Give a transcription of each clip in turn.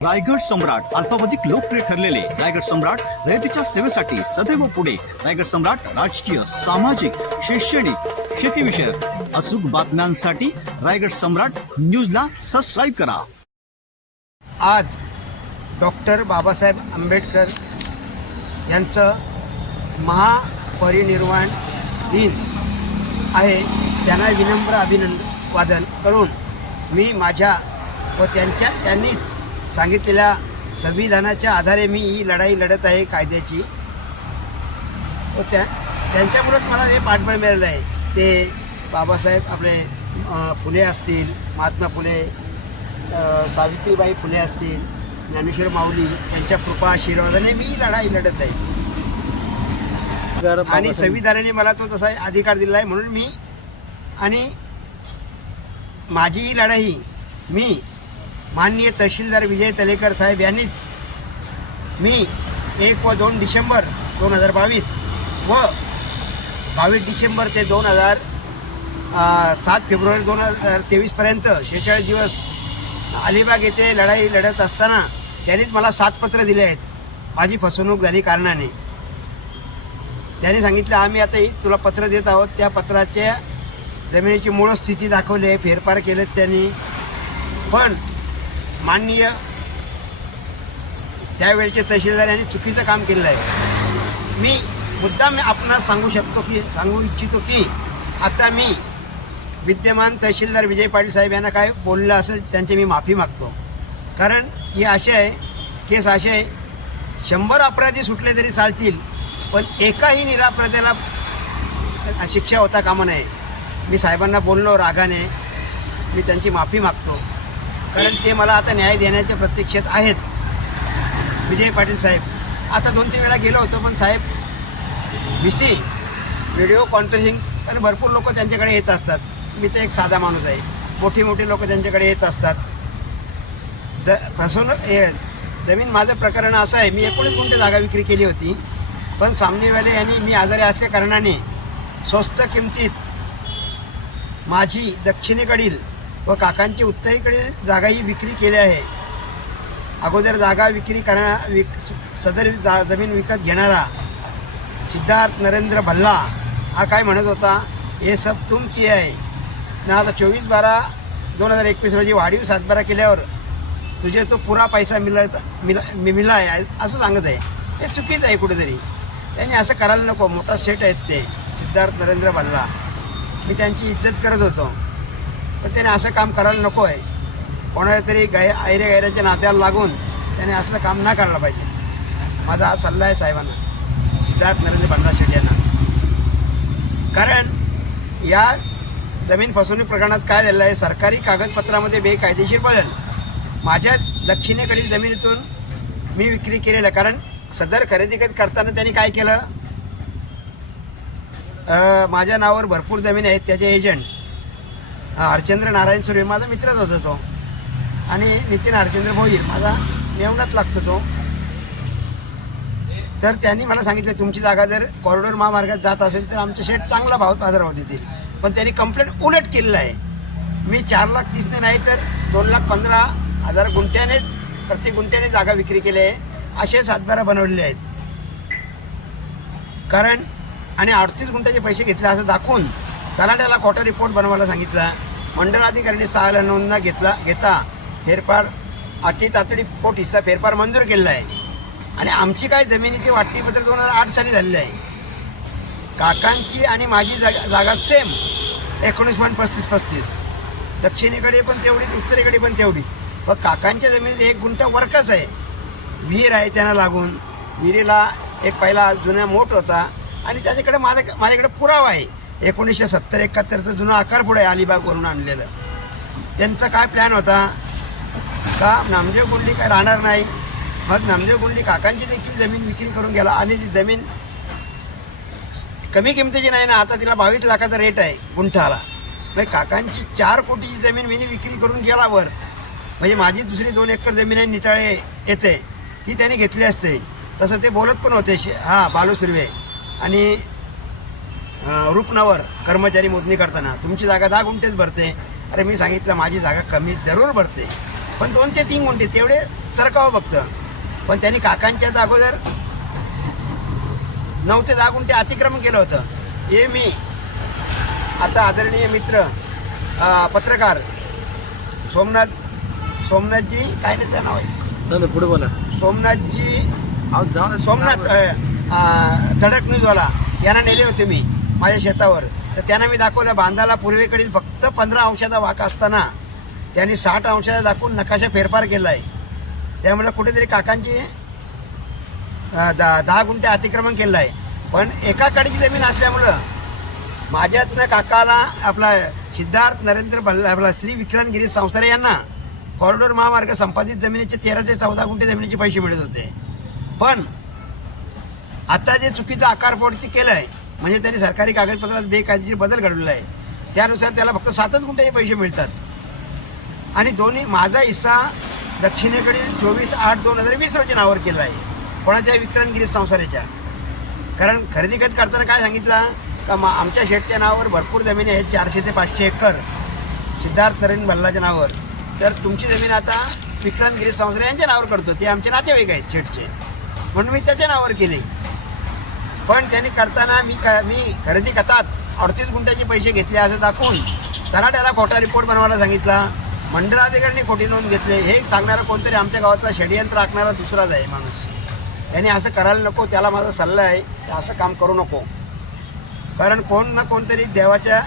रायगड सम्राट अल्पावधिक लोकप्रिय ठरलेले रायगड सम्राट रयतेच्या सेवेसाठी सदैव पुढे. रायगड सम्राट राजकीय सामाजिक शैक्षणिक शेतीविषयक अचूक बातम्यांसाठी रायगड सम्राट न्यूजला सबस्क्राईब करा. आज डॉक्टर बाबासाहेब आंबेडकर यांचं महापरिनिर्वाण दिन आहे. त्यांना विनम्र अभिनंदन करून मी माझ्या व त्यांच्या त्यांनीच सांगितलेल्या संविधानाच्या आधारे मी ही लढाई लढत आहे कायद्याची. व त्या त्यांच्यामुळेच मला हे पाठबळ मिळालं आहे. ते बाबासाहेब आपले फुले असतील महात्मा फुले सावित्रीबाई फुले असतील ज्ञानेश्वर माऊली यांच्या कृपा आशीर्वादाने मी लढाई लढत आहे. आणि संविधानाने मला तो तसा अधिकार दिला आहे म्हणून मी आणि माझी ही लढाई मी माननीय तहसीलदार विजय तलेकर साहेब यांनीच मी एक व दोन डिसेंबर दोन हजार बावीस व बावीस डिसेंबर ते दोन हजार सात फेब्रुवारी दोन हजार तेवीसपर्यंत शेहेचाळीस दिवस अलिबाग येथे लढाई लढत असताना त्यांनीच मला सात पत्र दिले आहेत. माझी फसवणूक झाली कारणाने. त्यांनी सांगितलं आम्ही आताही तुला पत्र देत आहोत. त्या पत्राच्या जमिनीची मूळ स्थिती दाखवली आहे. फेरफार केलेत त्यांनी. पण माननीय त्यावेळचे तहसीलदार यांनी चुकीचं काम केलेलं आहे. मी मुद्दाम आपणास सांगू शकतो की सांगू इच्छितो की आता मी विद्यमान तहसीलदार विजय पाटील साहेब यांना काय बोललं असेल त्यांची मी माफी मागतो. कारण ही अशी आहे केस असे आहे शंभर अपराधी सुटले तरी चालतील पण एकाही निरापराध्याला शिक्षा होता कामा नये. मी साहेबांना बोललो रागाने मी त्यांची माफी मागतो. कारण ते मला आता न्याय देण्याच्या प्रतीक्षेत आहेत. विजय पाटील साहेब आता दोन तीन वेळा गेलो होतो पण साहेब बी सी व्हिडिओ कॉन्फरन्सिंग कारण भरपूर लोक त्यांच्याकडे येत असतात. मी तर एक साधा माणूस आहे. मोठी मोठी लोक त्यांच्याकडे येत असतात. ज फसवणूक हे जमीन माझं प्रकरण असं आहे. मी एकोणीस गुंठे जागा विक्री केली होती. पण सामनेवाले यांनी मी आजारी असल्या कारणाने स्वस्त किमतीत माझी दक्षिणेकडील व काकांची उत्तरेकडील जागाही विक्री केली आहे. अगोदर जागा विक्री करणा विक सदर जा जमीन विकत घेणारा सिद्धार्थ नरेंद्र भल्ला हा काय म्हणत होता? हे सब तुम की आहे ना आता चोवीस बारा दोन हजार एकवीस रोजी वाढीव सातबारा केल्यावर तुझे तो पुरा पैसा मिळत मिला मिला आहे असं सांगत आहे. हे चुकीचं आहे कुठेतरी. त्यांनी असं करायला नको मोठा सेट आहेत ते सिद्धार्थ नरेंद्र भल्ला. मी त्यांची इज्जत करत होतो. पण त्याने असं काम करायला नको आहे. कोणाला तरी गाय आयरे गायऱ्याच्या नात्याला लागून त्याने असलं काम ना करायला पाहिजे. माझा हा सल्ला आहे साहेबांना. सिद्धार्थ नरेंद्र भंडा शेट्टी यांना. कारण या जमीन फसवणूक प्रकरणात काय झालेलं आहे सरकारी कागदपत्रामध्ये बेकायदेशीर बदल. माझ्या दक्षिणेकडील जमिनीतून मी विक्री केलेलं कारण सदर खरेदी करताना त्यांनी काय केलं? माझ्या नावावर भरपूर जमीन आहेत त्याचे एजंट. हरचंद्र नारायण सुर्वे माझा मित्रच होता तो. आणि नितीन हरचंद्र भोईर माझा नेमणात लागतो तो. तर त्यांनी मला सांगितलं तुमची जागा जर कॉरिडॉर महामार्गात जात असेल तर आमचे शेट चांगला भाव बाजारभाव देतील. पण त्यांनी कंप्लेंट उलट केलेलं आहे. मी चार लाख तीसने नाही तर दोन लाख पंधरा हजार गुंठ्याने प्रति गुंठ्याने जागा विक्री केली आहे. असे सातबारा बनवलेले आहेत. कारण आणि अडतीस गुंठ्याचे पैसे घेतले असं दाखवून तलाट्याला खोटा रिपोर्ट बनवायला सांगितला. मंडळाधिकाऱ्यांनी सहाला नोंदना घेतला घेता फेरफार अति तातडी पोट हिस्सा फेरफार मंजूर केलेला आहे. आणि आमची काय जमिनीची वाटणीपत्र दोन हजार आठ साली झालेली आहे. काकांची आणि माझी जागा जागा सेम एकोणीस पॉईंट पस्तीस पस्तीस. दक्षिणेकडे पण तेवढीच उत्तरेकडे पण तेवढी. व काकांच्या जमिनीत एक गुंठा वरकच आहे. विहीर आहे त्यांना लागून. विहिरीला एक पहिला जुना मोठ होता. आणि त्याच्याकडे माझ्या माझ्याकडे पुरावा आहे. एकोणीसशे सत्तर एकाहत्तरचं जुनं आकारपुड आहे अलिबागवरून आणलेलं. त्यांचा काय प्लॅन होता? का नामदेव गुंडी काय राहणार नाही? मग नामदेव गुंडी काकांची देखील जमीन विक्री करून गेला आणि ती जमीन कमी किमतीची नाही ना आता तिला बावीस लाखाचा रेट आहे गुंठाला. म्हणजे काकांची चार कोटीची जमीन मी विक्री करून गेला वर म्हणजे माझी दुसरी दोन एकर जमीन आहे निटाळे येते ती त्याने घेतली असते. तसं ते बोलत पण होते शे हां बालू सुर्वे आणि अं, रूपनवर कर्मचारी मोजणी करताना तुमची जागा दहा गुंठेच भरते. अरे मी सांगितलं माझी जागा कमी जरूर भरते. पण दोन ते तीन गुंठे तेवढे सरकावं बघतं पण त्यांनी काकांच्याच अगोदर नऊ ते दहा गुंठे अतिक्रमण केलं होतं. हे मी आता आदरणीय मित्र पत्रकार सोमनाथ सोमनाथजी काय नाही त्या नाव आहे? पुढे बोला. सोमनाथजी सोमनाथ धडक न्यूजवाला. यांना नेले होते मी. माझ्या शेतावर. तर त्यांना मी दाखवलं बांधाला पूर्वेकडील फक्त पंधरा अंशाचा वाक असताना त्यांनी साठ अंशाचा दाखवून नकाशा फेरफार केला आहे त्यामुळे कुठेतरी काकांची दहा दहा गुंठे अतिक्रमण केलं आहे पण एका कडीची जमीन असल्यामुळं माझ्यातनं काकाला आपला सिद्धार्थ नरेंद्र बल्ला आपला श्री विक्रांत गिरीश संसारे यांना कॉरिडॉर महामार्ग संपादित जमिनीचे तेरा ते चौदा गुंठे जमिनीचे पैसे मिळत होते. पण आता जे चुकीचं आकारपोट ते केलं आहे म्हणजे त्यांनी सरकारी कागदपत्रात बेकायदेशीर बदल घडवला आहे. त्यानुसार त्याला फक्त सातच गुंठ्याचे पैसे मिळतात. आणि दोन्ही माझा हिस्सा दक्षिणेकडील चोवीस आठ दोन हजार वीस रोजी नावावर केला आहे. कोणाच्या विक्रांत गिरीश संसाराच्या. कारण खरेदी खत करताना काय सांगितलं? का मा आमच्या शेटच्या नावावर भरपूर जमिनी आहेत चारशे ते पाचशे एकर. सिद्धार्थ नरेंद्र भल्लाच्या नावावर. तर तुमची जमीन आता विक्रांत गिरीश संसार यांच्या नावावर करतो. ते आमचे नातेवाईक आहेत शेटचे. म्हणून मी त्याच्या नावावर केले. पण त्यांनी करताना मी क मी खरेदी खतात अडतीस गुंठ्याचे पैसे घेतले असं दाखवून तलाट्याला खोटा रिपोर्ट बनवायला सांगितला. मंडळाधिकाऱ्यांनी खोटी नोंद घेतले. हे सांगणारा कोणतरी आमच्या गावातला षडयंत्र आखणारा दुसराच आहे माणूस. त्यांनी असं करायला नको त्याला माझा सल्ला आहे की असं काम करू नको. कारण कोण ना कोणतरी देवाच्या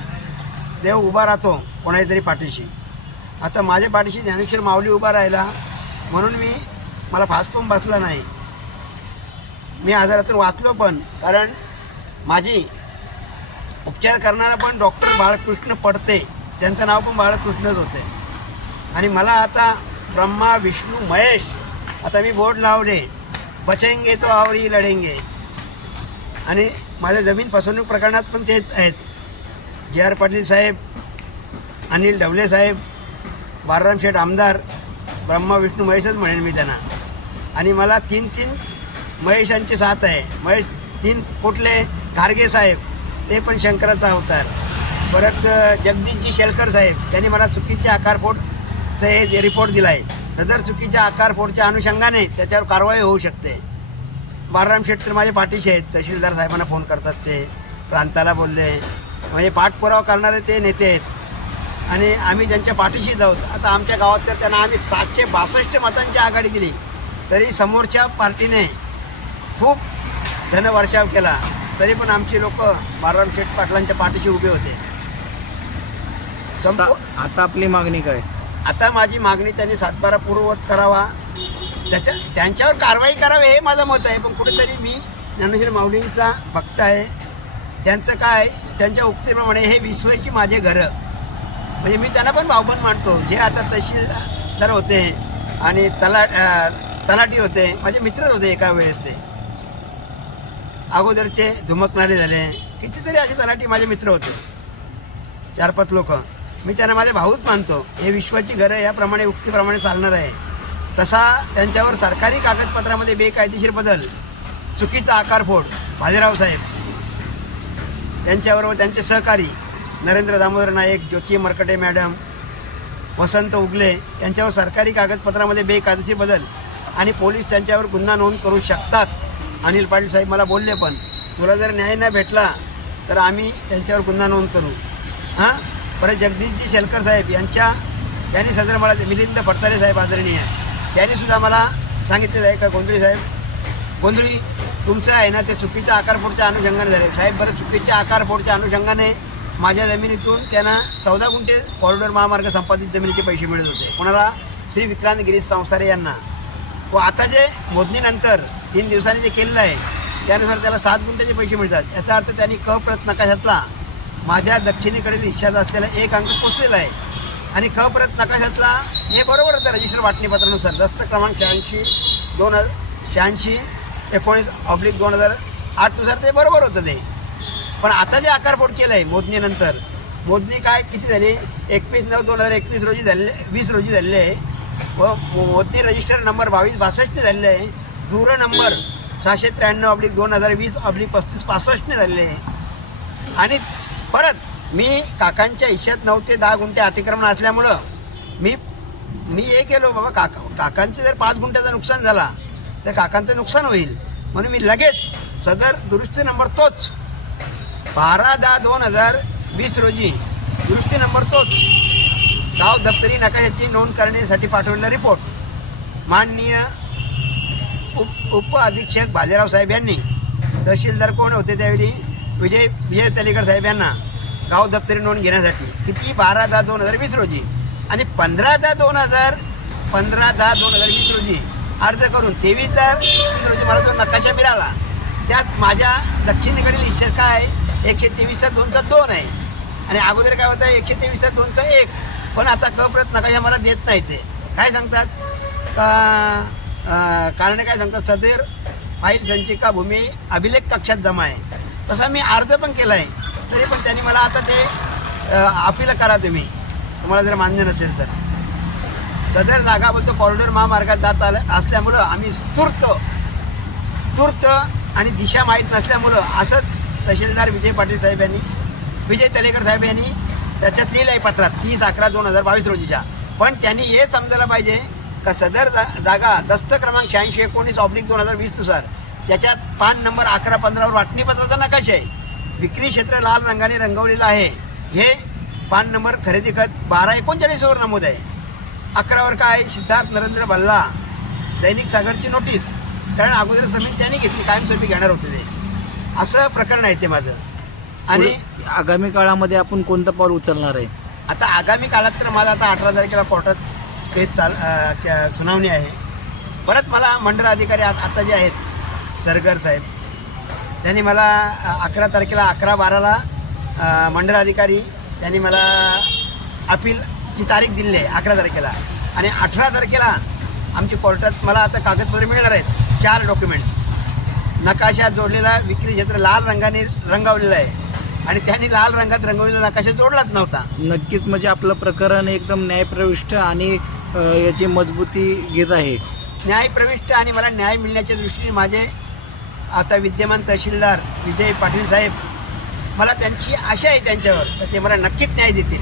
देव उभा राहतो कोणाही तरी पाठीशी. आता माझ्या पाठीशी ज्ञानेश्वर माऊली उभा राहिला. म्हणून मी मला फासपून बसला नाही. मी आजारातून वाचलो पण कारण माझी उपचार करणारा पण डॉक्टर बाळकृष्ण पडते. त्यांचं नाव पण बाळकृष्णच होते. आणि मला आता ब्रह्मा विष्णू महेश आता मी बोर्ड लावले. बचेंगे तो आवरी लढेंगे. आणि माझ्या जमीन फसवणूक प्रकरणात पण तेच आहेत. जे आर पाटील साहेब अनिल ढवले साहेब बाळराम शेठ आमदार ब्रह्मा विष्णू महेशच म्हणेन मी त्यांना. आणि मला तीन तीन महेशांची साथ आहे. महेश तीन कुठले? घारगे साहेब. ते पण शंकराचा अवतार. परत जगदीशजी शेलकर साहेब. त्यांनी मला चुकीचे आकारफोडचं हे रिपोर्ट दिला आहे सदर चुकीच्या आकारफोडच्या अनुषंगाने त्याच्यावर कारवाई होऊ शकते. बाळराम शेठ तर पाठीशी आहेत. तहसीलदार साहेबांना फोन करतात ते. प्रांताला बोलले. म्हणजे पाठपुरावा करणारे ते नेते आहेत. आणि आम्ही त्यांच्या पाठीशी जाऊ. आता आमच्या गावात तर त्यांना आम्ही सातशे बासष्ट मतांची आघाडी दिली. तरी समोरच्या पार्टीने खूप धनवर्षाव केला. तरी पण आमची लोक बाळराम शेठ पाटलांच्या पाठीशी उभे होते. आता संपू आता आपली मागणी काय? आता माझी मागणी त्यांनी सातबारा पूर्ववत करावा. त्याच्या त्यांच्यावर कारवाई करावी हे माझं मत आहे. पण कुठेतरी मी ज्ञानेश्वर माऊलींचा भक्त आहे. त्यांचं काय? त्यांच्या उक्तीप्रमाणे हे विश्वाची माझे घरं. म्हणजे मी त्यांना पण भावबन मानतो. जे आता तहसीलदार होते आणि तला अं, तलाठी होते. माझे मित्रच होते एका वेळेस ते. अगोदरचे धुमकणारे झाले. कितीतरी असे तलाठी माझे मित्र होते. चार पाच लोक. मी त्यांना माझे भाऊच मानतो. हे विश्वाची घरं याप्रमाणे उक्तीप्रमाणे चालणार आहे. तसा त्यांच्यावर सरकारी कागदपत्रामध्ये बेकायदेशीर बदल चुकीचा आकारफोड भाजीराव साहेब. त्यांच्याबरोबर त्यांचे सहकारी नरेंद्र दामोदर नाईक ज्योती मरकटे मॅडम वसंत उगले यांच्यावर सरकारी कागदपत्रामध्ये बेकायदेशीर बदल आणि पोलीस त्यांच्यावर गुन्हा नोंद करू शकतात. अनिल पाटील साहेब मला बोलले पण तुला जर न्याय नाही भेटला तर आम्ही त्यांच्यावर गुन्हा नोंद करू. हां? परत जगदीशजी शेलकर साहेब यांच्या त्यांनी सदर मला मिलिंद फडतारे साहेब आदरणीय त्यांनी सुद्धा मला सांगितलेलं आहे का गोंधळी साहेब? गोंधळी तुमचं आहे ना ते चुकीच्या आकारपोटच्या अनुषंगाने झाले. साहेब बरं चुकीच्या आकारपोटच्या अनुषंगाने माझ्या जमिनीतून त्यांना चौदा गुंठे कॉरिडॉर महामार्ग संपादित जमिनीचे पैसे मिळत होते. कोणाला? श्री विक्रांत गिरीश संसारे यांना. व आता जे मोजणीनंतर तीन दिवसांनी जे केलेलं आहे त्यानुसार त्याला सात गुंठ्याचे पैसे मिळतात. याचा अर्थ त्यांनी क प्रत नकाशातला माझ्या दक्षिणेकडील इच्छा असलेला एक अंक पोचलेला आहे. आणि क प्रत नकाशातला हे बरोबर होतं रजिस्टर वाटणीपत्रानुसार दस्त क्रमांक शहाऐंशी दोन हजार शहाऐंशी एकोणीस ऑब्लिक दोन हजार आठनुसार ते बरोबर होतं ते. पण आता जे आकारपोट केलं आहे मोजणीनंतर मोजणी काय किती झाली? एकवीस नऊ दोन हजार एकवीस रोजी झालेले वीस रोजी झालेले आहे. व मोजणी रजिस्टर नंबर बावीस बासष्टने झालेले आहे. दूर नंबर सहाशे त्र्याण्णव अब्लिक दोन हजार वीस अब्लिक पस्तीस पासष्टने झालेले आहे. आणि परत मी काकांच्या हिश्श्यात नऊ ते दहा गुंठे अतिक्रमण असल्यामुळं मी मी हे केलो बाबा काका काकांचे जर पाच गुंठ्याचं नुकसान झाला तर काकांचं नुकसान होईल. म्हणून मी लगेच सदर दुरुस्ती नंबर तोच बारा दहा दोन हजार वीस रोजी दुरुस्ती नंबर तोच गाव दप्तरी नकाशाची नोंद करण्यासाठी पाठवलेला रिपोर्ट माननीय उप उप अधीक्षक भालेराव साहेब यांनी तहसीलदार कोण होते त्यावेळी? विजय विजय तलेकर साहेब यांना गाव दप्तरी नोंद घेण्यासाठी. किती? बारा दहा दोन हजार वीस रोजी. आणि पंधरा दहा दोन हजार पंधरा दहा दोन हजार वीस रोजी अर्ज करून तेवीस दहा वीस रोजी मला जो नकाशा मिळाला. त्यात माझ्या दक्षिणेकडील इच्छा काय? एकशे तेवीसचा दोनचा दोन आहे. आणि अगोदर काय होतं? एकशे तेवीसचा दोनचा एक. पण आता कप्रत नकाशा मला देत नाही ते. काय सांगतात? का कारण काय सांगतात? सदर फाईल संचिका भूमी अभिलेख कक्षात जमा आहे. तसा मी अर्ज पण केला आहे तरी पण त्यांनी मला आता ते अपील करा तुम्ही. तुम्हाला जर मान्य नसेल तर. सदर जागा बोलतो कॉरिडॉर महामार्गात जात आल्या असल्यामुळं आम्ही तूर्त तूर्त आणि दिशा माहीत नसल्यामुळं असंच तहसीलदार विजय पाटील साहेब यांनी विजय तलेकर साहेब यांनी त्याच्यात लिहिलं आहे पत्रात तीस अकरा दोन हजार बावीस रोजीच्या. पण त्यांनी हे समजायला पाहिजे का सदर जा जागा दस्त क्रमांक शहाऐंशी एकोणीस ऑब्लिक दोन हजार वीसनुसार त्याच्यात पान नंबर अकरा पंधरावर वाटणीपत्राचा नकाशा आहे. विक्री क्षेत्र लाल रंगाने रंगवलेलं आहे. हे पान नंबर खरेदी खत बारा एकोणचाळीसवर नमूद आहे. अकरावर काय? सिद्धार्थ नरेंद्र भल्ला. दैनिक सागरची नोटीस. कारण अगोदर समिती त्यांनी घेतली कायमस्वरूपी घेणार होते ते. असं प्रकरण आहे ते माझं. आणि आगामी काळामध्ये आपण कोणतं पाऊल उचलणार आहे? आता आगामी काळात तर माझा आता अठरा तारखेला कोर्टात केस चाल त्या- सुनावणी आहे. परत मला मंडळ अधिकारी आत- आता जे आहेत सरगर साहेब त्यांनी मला अकरा तारखेला अकरा बाराला मंडळ अधिकारी त्यांनी मला अपीलची तारीख दिली आहे अकरा तारखेला. आणि अठरा तारखेला आमची कोर्टात मला आता कागदपत्र मिळणार आहेत चार डॉक्युमेंट. नकाशा जोडलेला विक्री क्षेत्र लाल रंगाने रंगवलेला आहे. आणि त्यांनी लाल रंगात रंगवलेला नकाशा जोडलाच नव्हता. नक्कीच म्हणजे आपलं प्रकरण एकदम न्यायप्रविष्ट आणि याची मजबूती घेत आहे. न्याय प्रविष्ट आणि मला न्याय मिळण्याच्या दृष्टीने माझे आता विद्यमान तहसीलदार विजय पाटील साहेब मला त्यांची आशा आहे त्यांच्यावर तर ते मला नक्कीच न्याय देतील.